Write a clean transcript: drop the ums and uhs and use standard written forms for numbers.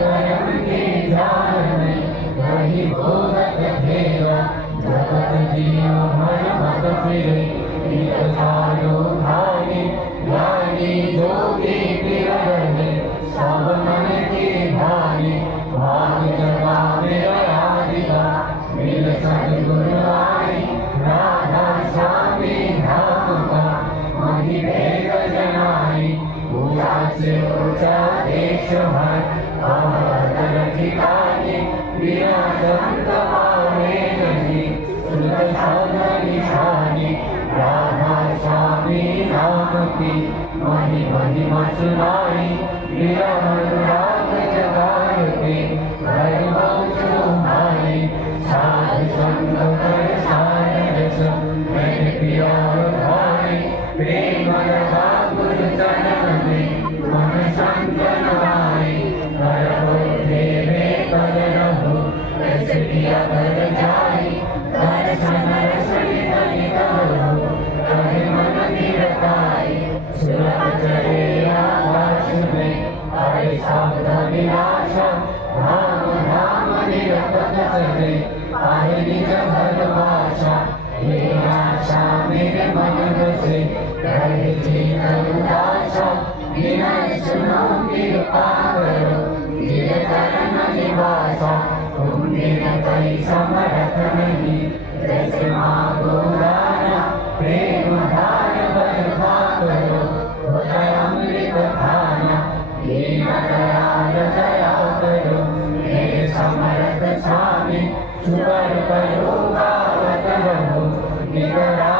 करम के ध्यान में वही भोगत घेरा जगत जियो हर भक्त फिरे एक चारो भाई ज्ञानी जोगी फिर रहे सब मन के भाई भाग जगा मेरा दिला मिल सदगुरु आई राधा स्वामी धाम का मही भेद जनाई पूजा से ऊंचा देश भर अवतर ठिकाने बिना संत पावे नहीं सुध शब्द निशानी राधा स्वामी नाम की मही महिमा सुनाई मेरा अनुराग जगाए के वैभव चुमाई साध संग कर सारस मैंने पिया भाई प्रेम लगा गुरु चरण में मन संतन आए कर बोधे में कर रहो ऐसे पिया कर जाए दर्शन रसन धनि करो कहे मन निरताई सुलभ चले आकाश में आए शब्द विनाशा धाम धाम निरपत चले आए निज घर भाषा ये आशा मेरे मन बसे रहे जीवन उदासा विनय सुनो कृपा करो गिर चरण निवासा तुम बिन कई समर्थ नहीं जैसे मांगो दाना प्रेम धार बरखा करो होता अमृत खाना दीन दयाल दया करो मेरे समर्थ स्वामी सुवर करो गावत रहो निगरा